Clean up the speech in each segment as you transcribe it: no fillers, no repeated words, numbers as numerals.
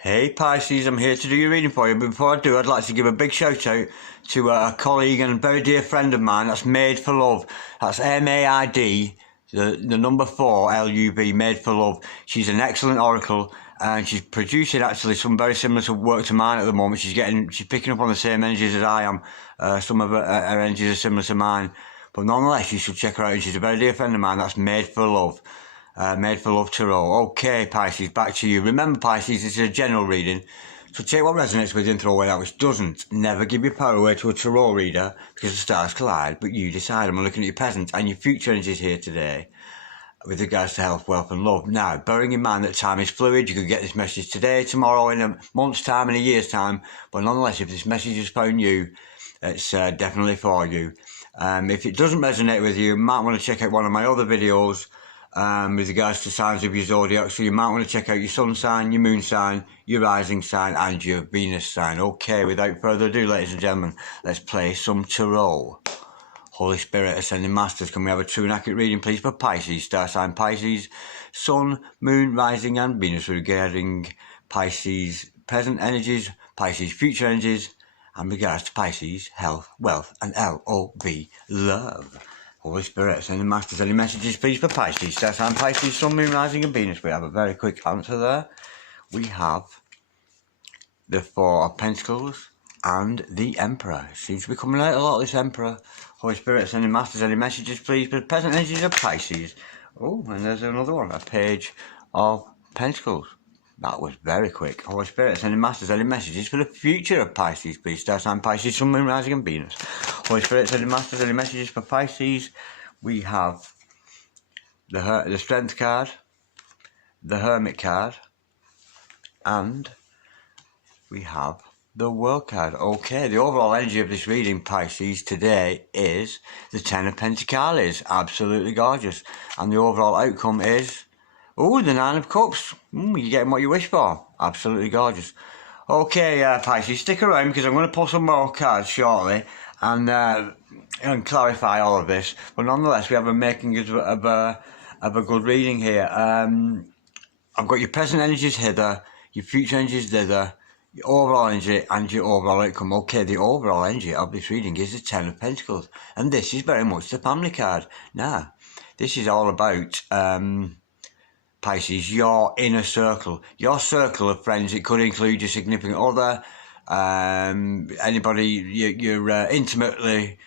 Hey Pisces, I'm here to do your reading for you. But before I do, I'd like to give a big shout out to a colleague and a very dear friend of mine. That's Made for Love. That's MAID, the number 4, LUV, Made for Love. She's an excellent oracle and she's producing actually some very similar to work to mine at the moment. She's picking up on the same energies as I am. Some of her energies are similar to mine. But nonetheless, you should check her out. She's a very dear friend of mine. That's Made for Love. Made for Love Tarot. Okay, Pisces, back to you. Remember, Pisces, this is a general reading, so take what resonates with you and throw away that which doesn't. Never give your power away to a tarot reader, because the stars collide, but you decide. I'm looking at your present and your future energies here today with regards to health, wealth and love. Now, bearing in mind that time is fluid, you could get this message today, tomorrow, in a month's time, in a year's time, but nonetheless, if this message has found you, it's definitely for you. If it doesn't resonate with you might want to check out one of my other videos with regards to signs of your zodiac. So you might want to check out your sun sign, your moon sign, your rising sign and your Venus sign. Okay, without further ado, ladies and gentlemen, let's play some tarot. Holy Spirit, Ascending Masters, can we have a true and accurate reading please for Pisces, star sign Pisces, sun, moon, rising and Venus, regarding Pisces present energies, Pisces future energies, and regards to Pisces health, wealth and LOV, love. Holy Spirit, sending masters, any messages please for Pisces, star sign Pisces, sun, moon, rising and Venus. We have a very quick answer there. We have the Four of Pentacles and the Emperor. Seems to be coming out a lot, this Emperor. Holy Spirit, sending masters, any messages please for present energies of Pisces. Oh, and there's another one, a Page of Pentacles. That was very quick. Holy Spirit, sending masters, any messages for the future of Pisces, please. Star sign Pisces, sun, moon, rising and Venus. Holy Spirit, sending masters, any messages for Pisces. We have the Strength card, the Hermit card, and we have the World card. Okay, the overall energy of this reading, Pisces, today is the Ten of Pentacles. Absolutely gorgeous. And the overall outcome is... oh, the Nine of Cups. You're getting what you wish for. Absolutely gorgeous. Okay, Pisces, stick around because I'm going to pull some more cards shortly and clarify all of this. But nonetheless, we have a making of a good reading here. I've got your present energies hither, your future energies thither, your overall energy and your overall outcome. Okay, the overall energy of this reading is the Ten of Pentacles. And this is very much the family card. Now, this is all about... Pisces, your inner circle, your circle of friends. It could include your significant other, anybody you're intimately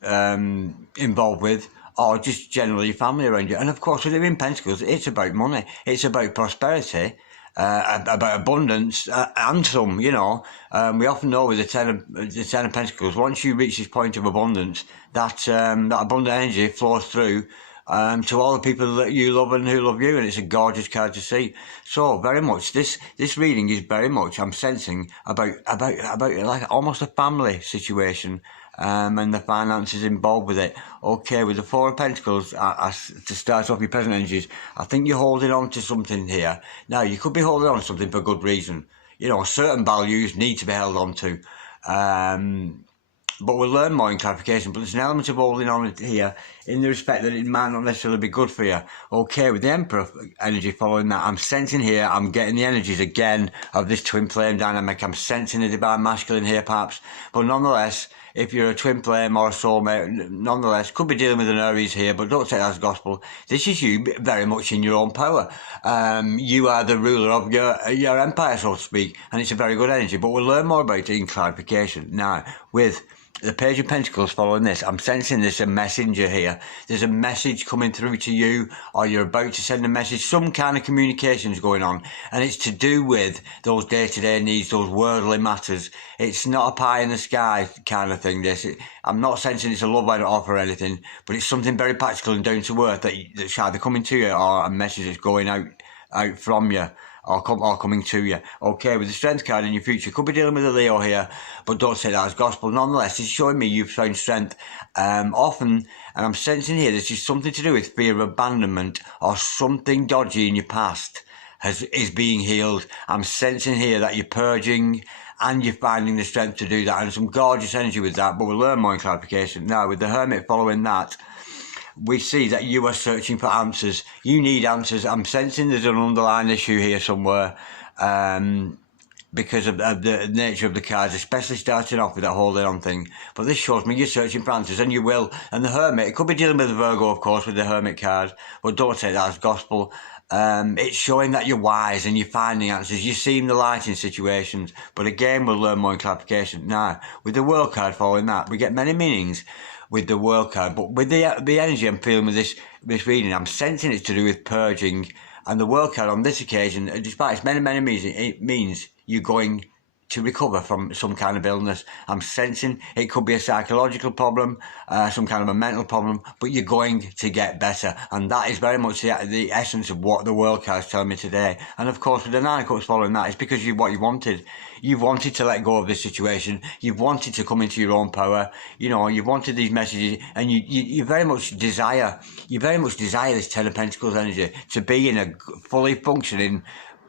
involved with, or just generally your family around you. And of course, with it in Pentacles, it's about money, it's about prosperity, about abundance, and some, you know. We often know with the Ten of Pentacles, once you reach this point of abundance, that abundant energy flows through to all the people that you love and who love you, and it's a gorgeous card to see. So very much this reading is very much, I'm sensing about like almost a family situation, and the finances involved with it. Okay, with the Four of Pentacles, to start off your present energies, I think you're holding on to something here. Now, you could be holding on to something for good reason. You know, certain values need to be held on to. But we'll learn more in clarification. But there's an element of holding on here in the respect that it might not necessarily be good for you. Okay, with the Emperor energy following that, I'm sensing here, I'm getting the energies again of this twin flame dynamic. I'm sensing a divine masculine here perhaps. But nonetheless, if you're a twin flame or a soulmate, nonetheless, could be dealing with an Aries here, but don't take that as gospel. This is you very much in your own power. You are the ruler of your empire, so to speak, and it's a very good energy. But we'll learn more about it in clarification. Now, with the Page of Pentacles following this, I'm sensing there's a messenger here. There's a message coming through to you, or you're about to send a message. Some kind of communication's going on, and it's to do with those day-to-day needs, those worldly matters. It's not a pie in the sky kind of thing, this. I'm not sensing it's a love letter offer or anything, but it's something very practical and down to earth that's either coming to you or a message that's going out from you. Or coming to you. Okay, with the Strength card in your future, could be dealing with a Leo here, but don't say that as gospel. Nonetheless, it's showing me you've found strength. Often, and I'm sensing here, this is something to do with fear of abandonment or something dodgy in your past is being healed. I'm sensing here that you're purging and you're finding the strength to do that, and some gorgeous energy with that, but we'll learn more in clarification. Now, with the Hermit following that, we see that you are searching for answers. You need answers. I'm sensing there's an underlying issue here somewhere. because of the nature of the cards, especially starting off with that holding on thing. But this shows me you're searching for answers, and you will. And the Hermit, it could be dealing with the Virgo, of course, with the Hermit card, but don't take that as gospel. It's showing that you're wise and you're finding answers. You're seeing the light in situations. But again, we'll learn more in clarification. Now, with the World card following that, we get many meanings with the World card. But with the energy I'm feeling with this reading, I'm sensing it's to do with purging. And the World card on this occasion, despite its many meanings, it means you're going to recover from some kind of illness. I'm sensing it could be a psychological problem, some kind of a mental problem, but you're going to get better. And that is very much the essence of what the World card is telling me today. And of course, with the Nine of Cups following that, it's because what you wanted. You've wanted to let go of this situation. You've wanted to come into your own power. You know, you've wanted these messages, and you very much desire this Ten of Pentacles energy to be in a fully functioning,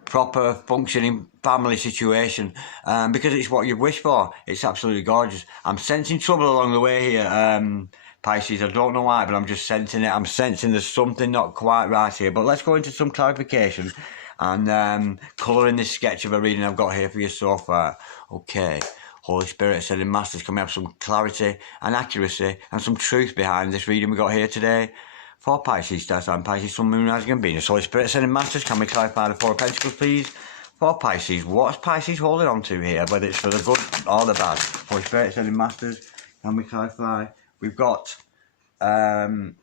proper functioning family situation, because it's what you've wished for. It's absolutely gorgeous. I'm sensing trouble along the way here, Pisces. I don't know why, but I'm just sensing it. I'm sensing there's something not quite right here. But let's go into some clarification and colouring this sketch of a reading I've got here for you so far. Okay. Holy Spirit, Ascended Masters, can we have some clarity and accuracy and some truth behind this reading we got here today? For Pisces, Star sign, Pisces, Sun, Moon, Rising and Venus. Holy Spirit, Ascended Masters, can we clarify the Four of Pentacles, please? For Pisces, what's Pisces holding on to here, whether it's for the good or the bad? Holy Spirit, Ascended Masters, can we clarify? We've got the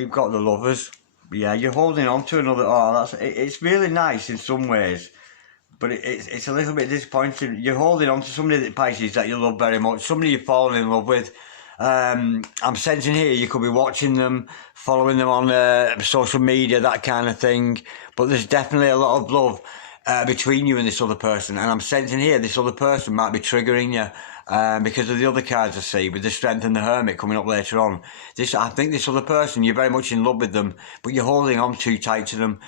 Lovers. Yeah, you're holding on to another. Oh, it's really nice in some ways, but it's a little bit disappointing. You're holding on to somebody, Pisces, that you love very much, somebody you've fallen in love with. I'm sensing here you could be watching them, following them on social media, that kind of thing. But there's definitely a lot of love between you and this other person. And I'm sensing here this other person might be triggering you because of the other cards I see, with the Strength and the Hermit coming up later on. I think this other person, you're very much in love with them, but you're holding on too tight to them.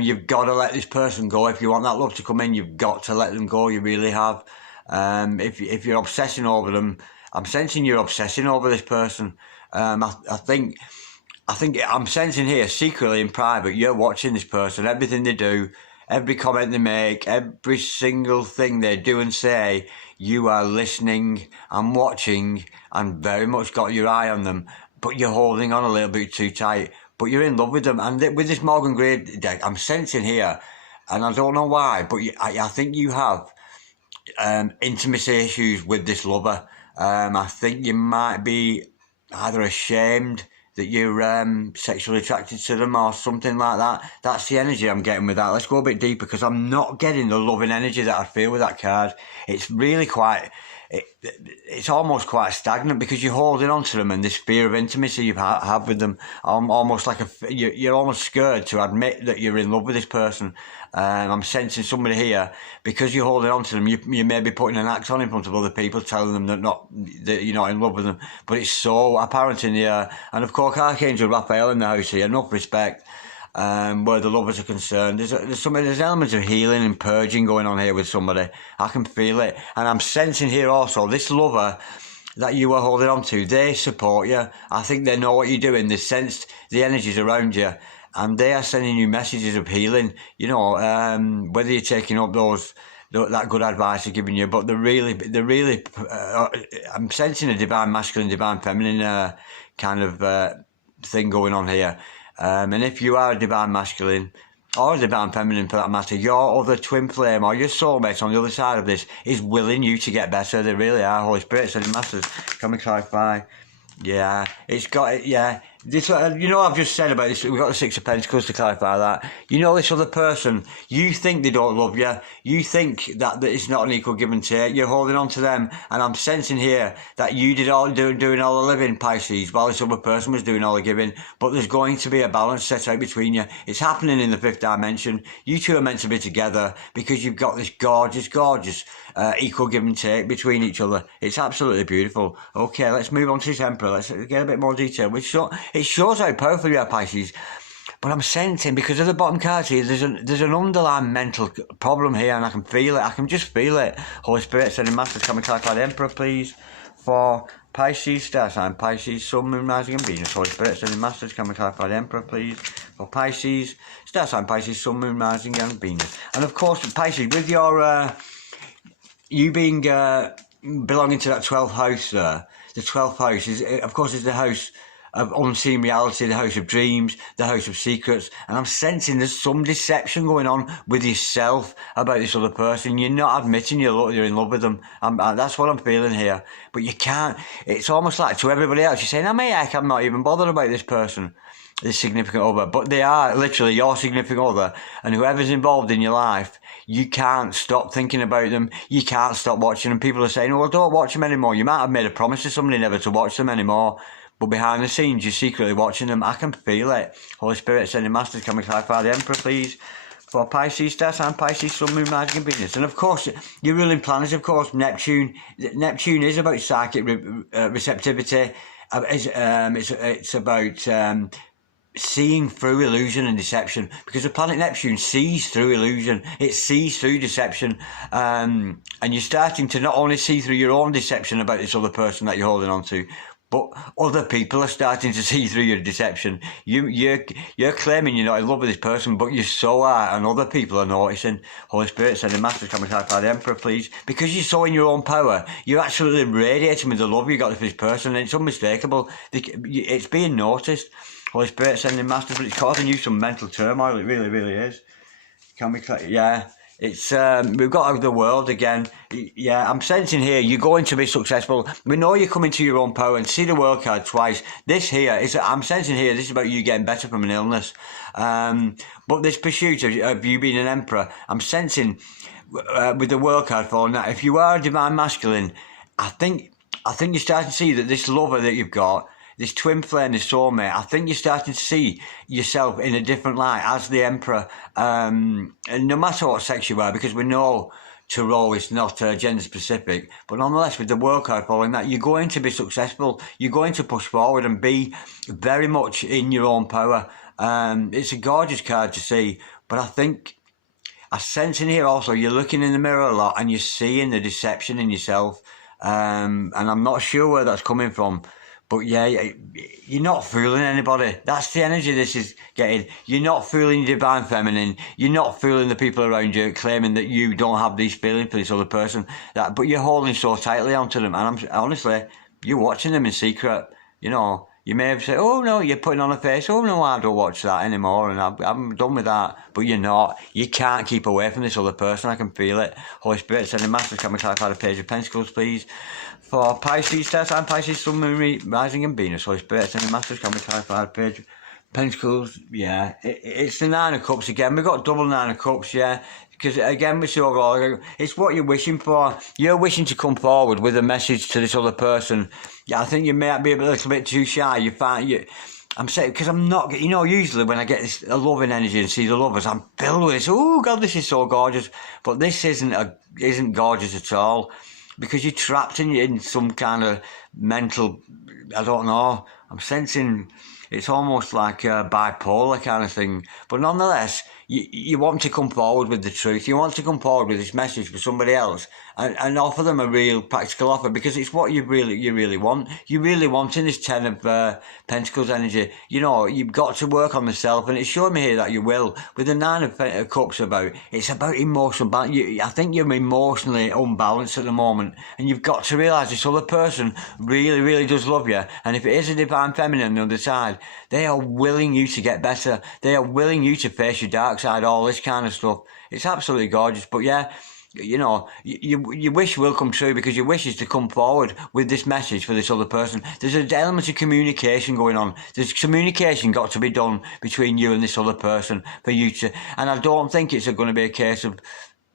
You've got to let this person go. If you want that love to come in, you've got to let them go. You really have. If you're obsessing over them, I'm sensing you're obsessing over this person. I think I'm sensing here, secretly in private, you're watching this person, everything they do, every comment they make, every single thing they do and say, you are listening and watching and very much got your eye on them, but you're holding on a little bit too tight, but you're in love with them. And with this Morgan Gray deck, I'm sensing here, and I don't know why, but I think you have intimacy issues with this lover. I think you might be either ashamed that you're sexually attracted to them or something like that. That's the energy I'm getting with that. Let's go a bit deeper, because I'm not getting the loving energy that I feel with that card. It's really it's almost quite stagnant, because you're holding on to them, and this fear of intimacy you have with them, almost like you're almost scared to admit that you're in love with this person. I'm sensing somebody here, because you're holding on to them, you may be putting an act on in front of other people, telling them that you're not in love with them, but it's so apparent in the air. And of course, Archangel Raphael in the house here, enough respect. Where the lovers are concerned, there's elements of healing and purging going on here with somebody. I can feel it, and I'm sensing here also this lover that you are holding on to, they support you. I think they know what you're doing. They sensed the energies around you, and they are sending you messages of healing. You know, whether you're taking up that good advice they're giving you, but they're really. I'm sensing a divine masculine, divine feminine kind of thing going on here. And if you are a divine masculine, or a divine feminine for that matter, your other twin flame or your soulmate on the other side of this is willing you to get better. They really are. Holy Spirit, Ascended Masters, can we clarify? Yeah, it's got it. Yeah, this. You know, I've just said about this. We've got the Six of Pentacles to clarify that. You know, this other person, you think they don't love you. You think that it's not an equal give and take. You're holding on to them, and I'm sensing here that you doing all the living, Pisces, while this other person was doing all the giving. But there's going to be a balance set out between you. It's happening in the fifth dimension. You two are meant to be together, because you've got this gorgeous equal give and take between each other. It's absolutely beautiful. Okay, let's move on to this Emperor. Let's get a bit more detail. It shows how powerful you are, Pisces. But I'm sensing, because of the bottom cards here, there's an underlying mental problem here, and I can feel it. I can just feel it. Holy Spirit, Ascended Masters, can we clarify the Emperor, please? For Pisces, star sign, Pisces, Sun, Moon, Rising and Venus. Holy Spirit, Ascended Masters, can we clarify the Emperor, please? For Pisces, star sign, Pisces, Sun, Moon, Rising and Venus. And of course, Pisces, with your you being belonging to that 12th house there. The 12th house is, of course, is the house of unseen reality, the house of dreams, the house of secrets. And I'm sensing there's some deception going on with yourself about this other person. You're not admitting you're in love with them. That's what I'm feeling here. But you can't. It's almost like to everybody else, you're saying, I'm not even bothered about this person, this significant other. But they are literally your significant other. And whoever's involved in your life, you can't stop thinking about them. You can't stop watching them. People are saying, well, don't watch them anymore. You might have made a promise to somebody never to watch them anymore. But behind the scenes, you're secretly watching them. I can feel it. Holy Spirit, sending masters, can we clarify the Emperor, please? For Pisces, star sign, Pisces, Sun, Moon, Rising, and Venus. And of course, your ruling planets, of course, Neptune. Neptune is about psychic receptivity. It's about seeing through illusion and deception, because the planet Neptune sees through illusion, it sees through deception, and you're starting to not only see through your own deception about this other person that you're holding on to, but other people are starting to see through your deception. You're claiming you're not in love with this person, but you so are, and other people are noticing. Holy Spirit, sending masters, come and clarify the Emperor, please. Because you're so in your own power, you're absolutely radiating with the love you got for this person, and it's unmistakable. It's being noticed. Holy Spirit, sending masters, but it's causing you some mental turmoil. It really, really is. Can we? Yeah. It's we've got out of the world again. Yeah, I'm sensing here you're going to be successful. We know you're coming to your own power, and see the world card twice. This here is, I'm sensing here, this is about you getting better from an illness. But this pursuit of you being an emperor, I'm sensing with the world card falling that if you are a divine masculine, I think you're starting to see that this lover that you've got, this twin flame, this soulmate, I think you're starting to see yourself in a different light as the Emperor. And no matter what sex you are, because we know Tarot is not gender specific, but nonetheless, with the world card following that, you're going to be successful. You're going to push forward and be very much in your own power. It's a gorgeous card to see, but I sense in here also, you're looking in the mirror a lot and you're seeing the deception in yourself. And I'm not sure where that's coming from. But yeah, you're not fooling anybody. That's the energy this is getting. You're not fooling your divine feminine. You're not fooling the people around you, claiming that you don't have these feelings for this other person. But you're holding so tightly onto them. And honestly, you're watching them in secret. You know, you may have said, oh no, you're putting on a face. Oh no, I don't watch that anymore. And I'm done with that. But you're not. You can't keep away from this other person. I can feel it. Holy Spirit, sending masters, can we clarify the Page of Pentacles, please? For Pisces, star sign, Pisces, Sun, Moon, Rising, and Venus. Holy Spirit, sending masters, can we clarify the Page of Pentacles? Yeah, it's the Nine of Cups again. We've got double Nine of Cups, yeah. Because again, we see overall, it's what you're wishing for. You're wishing to come forward with a message to this other person. Yeah, I think you may be a little bit too shy. I'm saying, because I'm not, you know, usually when I get this loving energy and see the lovers, I'm filled with this, oh God, this is so gorgeous. But this isn't gorgeous at all. Because you're trapped in some kind of mental, I don't know, I'm sensing it's almost like a bipolar kind of thing. But nonetheless, you want to come forward with the truth. You want to come forward with this message for somebody else and offer them a real practical offer, because it's what you really want. You really want in this Ten of Pentacles energy. You know, you've got to work on the self, and it's showing me here that you will. With the Nine of Cups it's about emotional balance. I think you're emotionally unbalanced at the moment, and you've got to realise this other person really does love you. And if it is a divine feminine on the other side, they are willing you to get better. They are willing you to face your dark side, all this kind of stuff. It's absolutely gorgeous. But yeah, you know, your wish will come true, because your wish is to come forward with this message for this other person. There's an element of communication going on. There's communication got to be done between you and this other person for you to, and I don't think it's going to be a case of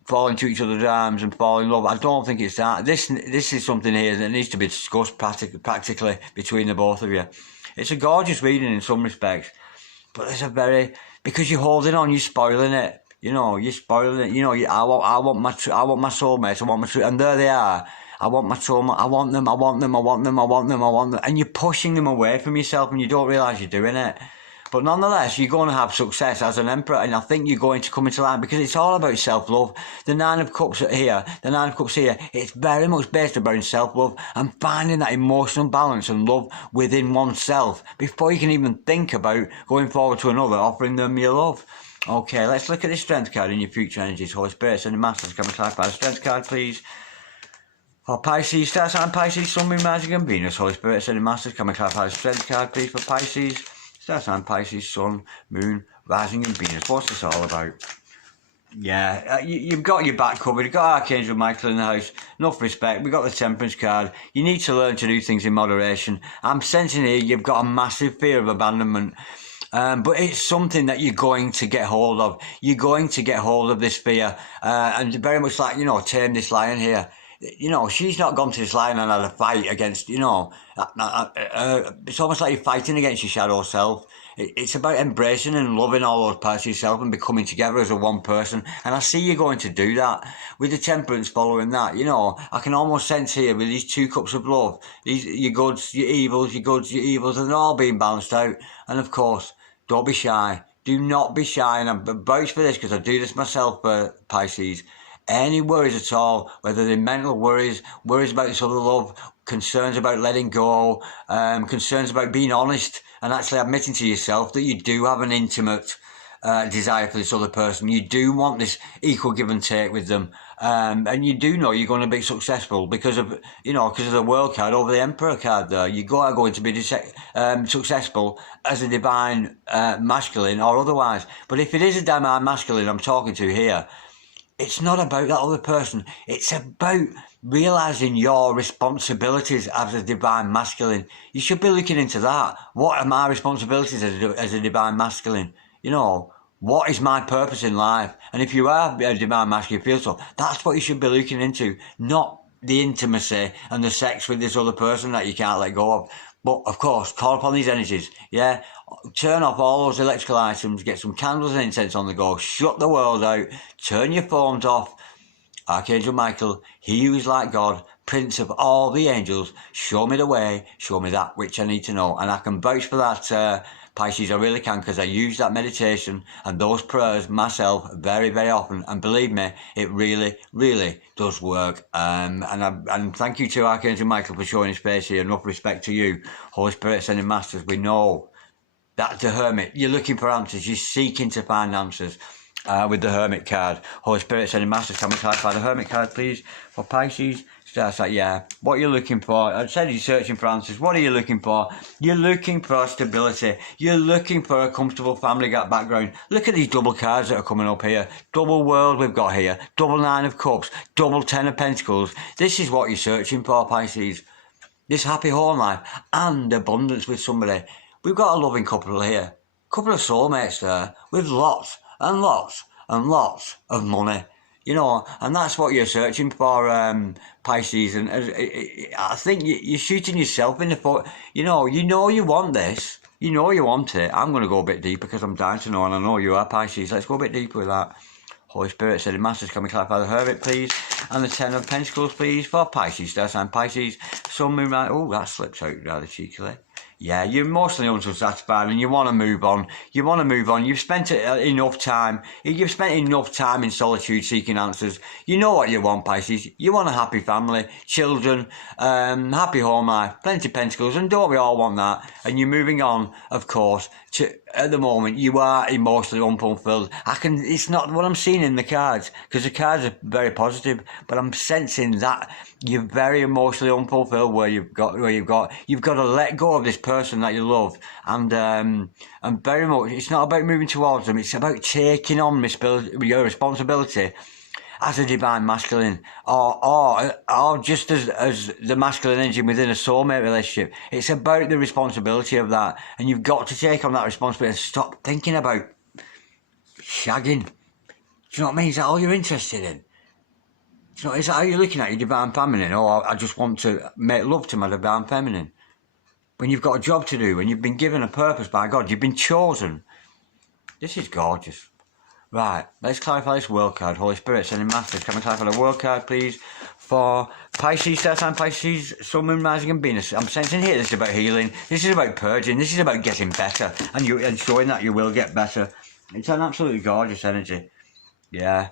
falling to each other's arms and falling in love. I don't think it's that. This is something here that needs to be discussed practically between the both of you. It's a gorgeous reading in some respects, but there's because you're holding on, you're spoiling it. You know, you're spoiling it. You know, I want my soulmate. I want my and there they are. I want my soulmate. I want them. And you're pushing them away from yourself, and you don't realise you're doing it. But nonetheless, you're going to have success as an emperor, and I think you're going to come into line, because it's all about self-love. The Nine of Cups here, it's very much based about self-love and finding that emotional balance and love within oneself before you can even think about going forward to another, offering them your love. Okay, let's look at the Strength card in your future energies. Holy Spirit, send the masters, can we clarify the Strength card, please? For Pisces, star sign Pisces, Sun, Moon, Rising and Venus, Holy Spirit, Ascending Masters, can we clarify the strength card please for Pisces? Star sign Pisces, Sun, Moon, Rising and Venus. What's this all about? Yeah, you've got your back covered. You've got Archangel Michael in the house. Enough respect. We've got the Temperance card. You need to learn to do things in moderation. I'm sensing here you've got a massive fear of abandonment. But it's something that you're going to get hold of. You're going to get hold of this fear. And very much like, tame this lion here. She's not gone to this lion and had a fight against, it's almost like you're fighting against your shadow self. It's about embracing and loving all those parts of yourself and becoming together as a one person. And I see you going to do that. With the Temperance following that, I can almost sense here with these 2 cups of love, your goods, your evils, and they're all being balanced out. And of course, don't be shy. Do not be shy. And I'm vouch for this because I do this myself, Pisces. Any worries at all, whether they're mental worries about this other love, concerns about letting go, concerns about being honest and actually admitting to yourself that you do have an intimate desire for this other person. You do want this equal give and take with them. And you do know you're going to be successful because of the World card over the Emperor card there. You are going to be successful as a divine masculine or otherwise. But if it is a divine masculine I'm talking to here, it's not about that other person. It's about realising your responsibilities as a divine masculine. You should be looking into that. What are my responsibilities as a divine masculine? What is my purpose in life? And if you are a divine masculine, you feel so, that's what you should be looking into, not the intimacy and the sex with this other person that you can't let go of. But, of course, call upon these energies, yeah? Turn off all those electrical items, get some candles and incense on the go, shut the world out, turn your phones off. Archangel Michael, he who is like God, Prince of all the angels, show me the way, show me that which I need to know. And I can vouch for that, Pisces, I really can, because I use that meditation and those prayers myself very, very often. And believe me, it really, really does work. And thank you to Archangel Michael for showing his face here. Enough respect to you, Holy Spirit, Ascending Masters. We know that the Hermit, you're looking for answers. You're seeking to find answers with the Hermit card. Holy Spirit, Ascending Masters, can we clarify the Hermit card, please, for Pisces? Starts like, yeah, what you're looking for. I said you're searching for answers. What are you looking for? You're looking for stability. You're looking for a comfortable family background. Look at these double cards that are coming up here. Double World we've got here. Double 9 of Cups. Double 10 of Pentacles. This is what you're searching for, Pisces. This happy home life and abundance with somebody. We've got a loving couple here. Couple of soulmates there with lots and lots and lots of money. And that's what you're searching for, Pisces. And I think you're shooting yourself in the foot. You know you want this. You know you want it. I'm going to go a bit deeper because I'm dying to know, and I know you are, Pisces. Let's go a bit deeper with that. Holy Spirit, Ascending Masters, can we clarify the Hermit, please? And the 10 of Pentacles, please, for Pisces. Star sign Pisces, Sun, Moon, Rising. Oh, that slips out rather cheekily. Yeah, you're mostly unsatisfied and you want to move on. You've spent enough time. You've spent enough time in solitude seeking answers. You know what you want, Pisces. You want a happy family, children, happy home life, plenty of pentacles, and don't we all want that? And you're moving on, of course, at the moment, you are emotionally unfulfilled. It's not what I'm seeing in the cards, because the cards are very positive, but I'm sensing that you're very emotionally unfulfilled where you've got to let go of this person that you love, and very much, it's not about moving towards them, it's about taking on your responsibility as a divine masculine, or just as the masculine engine within a soulmate relationship. It's about the responsibility of that, and you've got to take on that responsibility and stop thinking about shagging. Do you know what I mean? Is that all you're interested in? Is that how you're looking at your divine feminine? Oh, I just want to make love to my divine feminine. When you've got a job to do, when you've been given a purpose by God, you've been chosen. This is gorgeous. Right, let's clarify this world card. Holy Spirit, Ascending Masters, can we clarify the world card, please? For Pisces, Star sign Pisces, Sun, Moon, Rising and Venus. I'm sensing here this is about healing. This is about purging. This is about getting better. And showing that you will get better. It's an absolutely gorgeous energy. Yeah.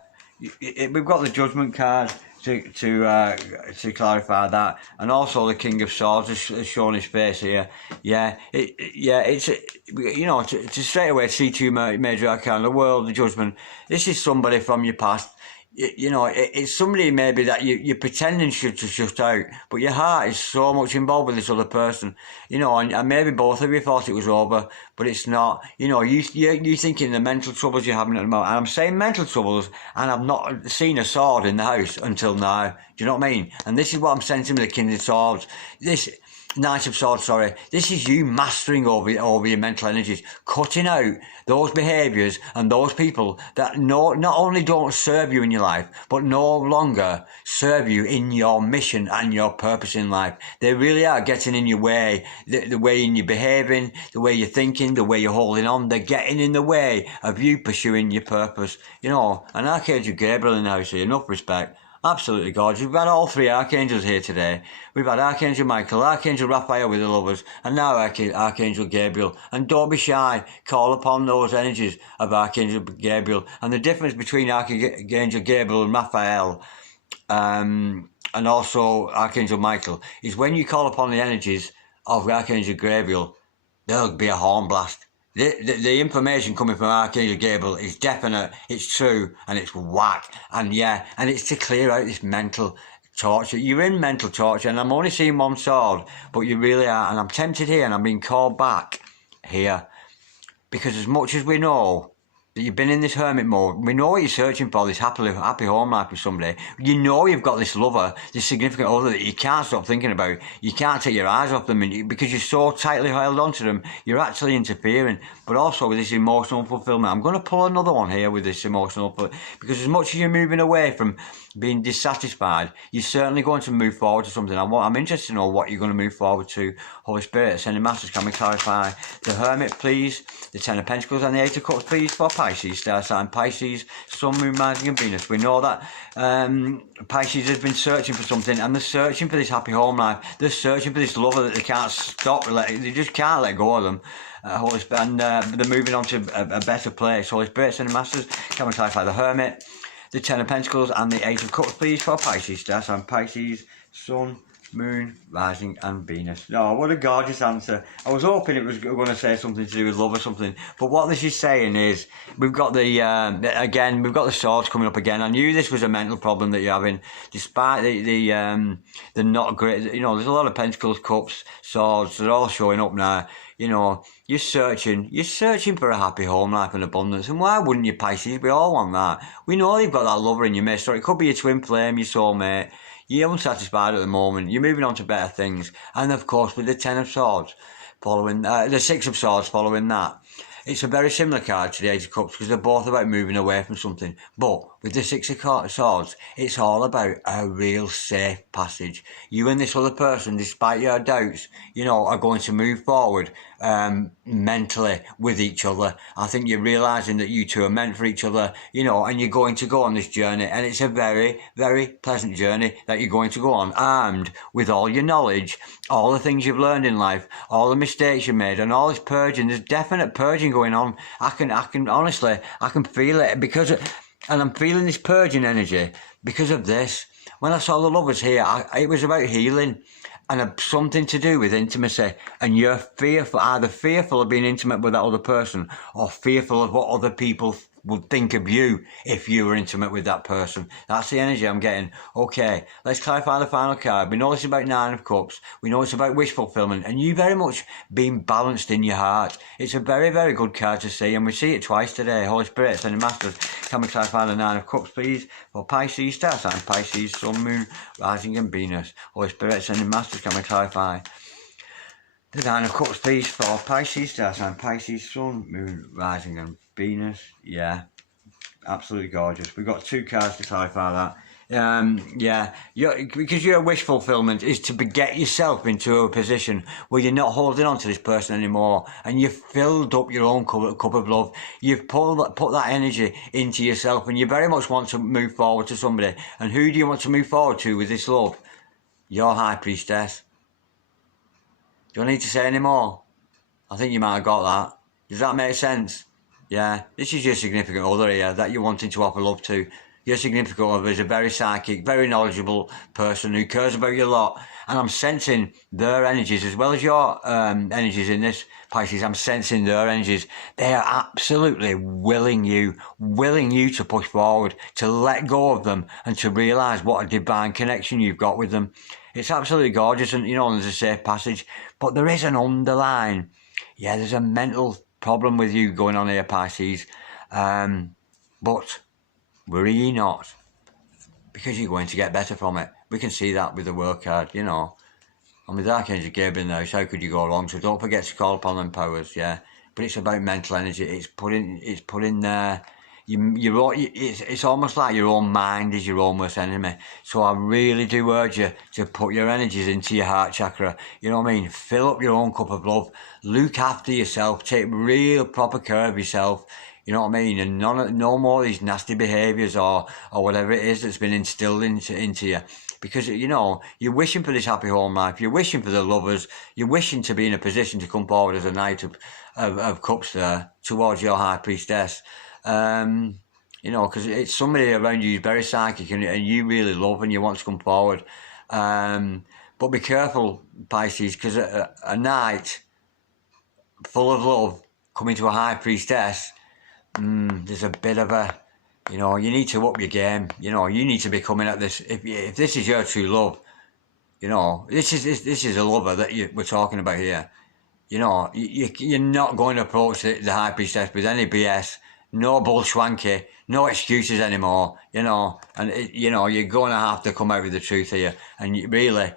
We've got the Judgment card to clarify that, and also the King of Swords has shown his face here. It's to straight away see two major arcana, the World, the Judgment. This is somebody from your past. you know, it's somebody maybe that you're pretending to shut out, but your heart is so much involved with this other person, you know, and maybe both of you thought it was over, but it's not. You know, you thinking the mental troubles you're having at the moment, and I'm saying mental troubles, and I've not seen a sword in the house until now. Do you know what I mean? And this is what I'm sensing with the King of Swords. This Knight of Swords, sorry. This is you mastering over your mental energies, cutting out those behaviours and those people that not only don't serve you in your life, but no longer serve you in your mission and your purpose in life. They really are getting in your way, the way you're behaving, the way you're thinking, the way you're holding on. They're getting in the way of you pursuing your purpose. You know, an Archangel Gabriel in the house here, enough respect. Absolutely gorgeous. We've had all three archangels here today. We've had Archangel Michael, Archangel Raphael with the lovers, and now Archangel Gabriel. And don't be shy. Call upon those energies of Archangel Gabriel. And the difference between Archangel Gabriel and Raphael, and also Archangel Michael, is when you call upon the energies of Archangel Gabriel, there'll be a horn blast. The information coming from Archangel Gabriel is definite, it's true, and it's whack. And yeah, and it's to clear out this mental torture. You're in mental torture, and I'm only seeing one sword, but you really are. And I'm tempted here, and I'm being called back here. Because as much as we know that you've been in this hermit mode, we know what you're searching for, this happy home life with somebody. You know you've got this lover, this significant other that you can't stop thinking about. You can't take your eyes off them, and because you're so tightly held onto them, you're actually interfering. But also with this emotional fulfillment, I'm going to pull another one here with this emotional, because as much as you're moving away from being dissatisfied, you're certainly going to move forward to something. I'm interested to know what you're going to move forward to. Holy Spirit, Ascending Masters, can we clarify the Hermit, please? The Ten of Pentacles and the Eight of Cups, please, for Pisces, star sign Pisces, Sun, Moon, Rising and Venus. We know that Pisces has been searching for something, and they're searching for this happy home life. They're searching for this lover that they can't stop, they just can't let go of them. Holy Spirit, and they're moving on to a better place. Holy Spirit, Ascending Masters, can we clarify the Hermit, the Ten of Pentacles and the Eight of Cups, please, for Pisces, star sign Pisces, Sun, Moon, Rising and Venus. Oh, what a gorgeous answer. I was hoping it was going to say something to do with love or something, but what this is saying is we've got again, we've got the swords coming up again. I knew this was a mental problem that you're having, despite the not great, you know, there's a lot of Pentacles, Cups, Swords, they're all showing up now. You know, you're searching for a happy home life and abundance. And why wouldn't you, Pisces? We all want that. We know you've got that lover in your midst, or it could be your twin flame, your soulmate. You're unsatisfied at the moment. You're moving on to better things. And of course, with the Ten of Swords following, the Six of Swords following that. It's a very similar card to the Eight of Cups because they're both about moving away from something. But with the Six of Swords, it's all about a real safe passage. You and this other person, despite your doubts, you know, are going to move forward mentally with each other. I think you're realising that you two are meant for each other, you know, and you're going to go on this journey. And it's a very, very pleasant journey that you're going to go on, armed with all your knowledge, all the things you've learned in life, all the mistakes you made, and all this purging. There's definite purging going on. I can honestly, I can feel it and I'm feeling this purging energy because of this. When I saw the lovers here, it was about healing and something to do with intimacy. And you're fearful, either fearful of being intimate with that other person or fearful of what other people would think of you if you were intimate with that person. That's the energy I'm getting. Okay, let's clarify the final card. We know it's about Nine of Cups. We know it's about wish fulfillment. And you very much being balanced in your heart. It's a very, very good card to see. And we see it twice today. Holy Spirit, Ascending Masters, can we clarify the Nine of Cups, please? For Pisces, star sign Pisces, Sun, Moon, Rising and Venus. Holy Spirit, Ascending Masters, can we clarify the Nine of Cups, please? For Pisces, star sign Pisces, Sun, Moon, Rising and Venus. Yeah, absolutely gorgeous. We've got two cards to clarify that. Yeah, because your wish fulfillment is to get yourself into a position where you're not holding on to this person anymore, and you've filled up your own cup of love. You've put that energy into yourself, and you very much want to move forward to somebody. And who do you want to move forward to with this love? Your High Priestess. Do I need to say any more? I think you might have got that. Does that make sense? Yeah, this is your significant other here that you're wanting to offer love to. your significant other is a very psychic, very knowledgeable person who cares about you a lot. And I'm sensing their energies as well as your energies in this, Pisces. I'm sensing their energies. They are absolutely willing you to push forward, to let go of them and to realise what a divine connection you've got with them. It's absolutely gorgeous, and there's a safe passage. But there is an underline. Yeah, there's a mental problem with you going on here, Pisces. But worry ye not, because you're going to get better from it. We can see that with the work card, And with Archangel Gabriel in the house, how could you go wrong? So don't forget to call upon them powers, yeah. But it's about mental energy. It's putting it's almost like your own mind is your own worst enemy. So I really do urge you to put your energies into your heart chakra. You know what I mean? Fill up your own cup of love. Look after yourself. Take real proper care of yourself. You know what I mean? And no more of these nasty behaviours or whatever it is that's been instilled into you. Because, you're wishing for this happy home life. You're wishing for the lovers. You're wishing to be in a position to come forward as a Knight of Cups there towards your High Priestess. Because it's somebody around you who's very psychic and you really love and you want to come forward. But be careful, Pisces, because a Knight full of love coming to a High Priestess, there's a bit of a, you need to up your game. You need to be coming at this. If this is your true love, this is a lover that we're talking about here. You're not going to approach the High Priestess with any BS, no bullshwanky, no excuses anymore. And you're going to have to come out with the truth here. And really,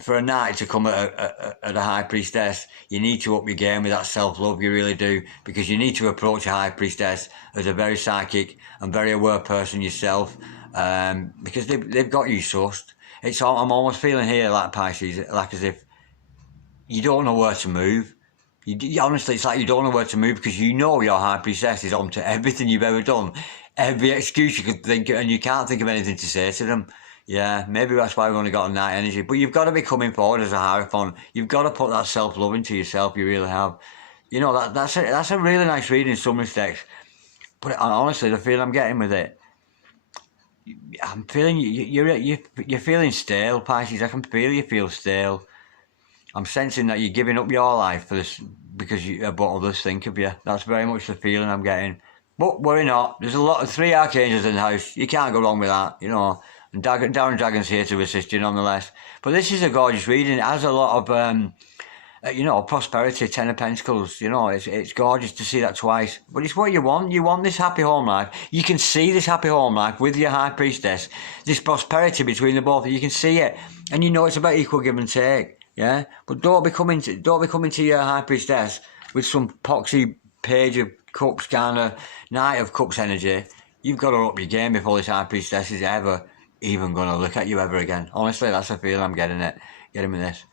for a Knight to come at a High Priestess, you need to up your game with that self-love, you really do, because you need to approach a High Priestess as a very psychic and very aware person yourself, because they've got you sussed. I'm almost feeling here, like Pisces, like as if you don't know where to move. Honestly, it's like you don't know where to move because your High Priestess is on to everything you've ever done, every excuse you could think of, and you can't think of anything to say to them. Yeah, maybe that's why we've only got a Knight energy. But you've got to be coming forward as a Hierophant. You've got to put that self-love into yourself. You really have. That's a really nice read in some respects. But honestly, the feel I'm getting with it, I'm feeling you're feeling stale, Pisces. I can feel you feel stale. I'm sensing that you're giving up your life for this because of what others think of you. That's very much the feeling I'm getting. But worry not. There's a lot of 3 archangels in the house. You can't go wrong with that, And Darren Dragon's here to assist you nonetheless. But this is a gorgeous reading. It has a lot of, prosperity, 10 of Pentacles. It's gorgeous to see that twice. But it's what you want. You want this happy home life. You can see this happy home life with your High Priestess. This prosperity between the both. You can see it. And it's about equal give and take. Yeah? But don't be coming to your High Priestess with some poxy Page of Cups kind of Knight of Cups energy. You've got to up your game before this High Priestess is ever even going to look at you ever again. Honestly, that's the feeling I'm getting with this.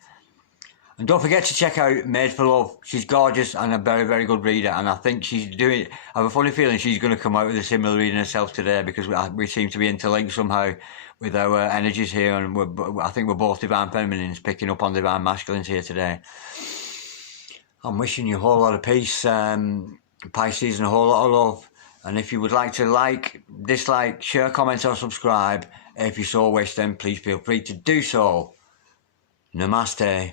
And don't forget to check out Made for Love. She's gorgeous and a very, very good reader. And I think I have a funny feeling she's going to come out with a similar reading herself today because we seem to be interlinked somehow with our energies here. And I think we're both Divine Feminines picking up on Divine Masculines here today. I'm wishing you a whole lot of peace, Pisces, and a whole lot of love. And if you would like to dislike, share, comment or subscribe, if you so wish, then please feel free to do so. Namaste.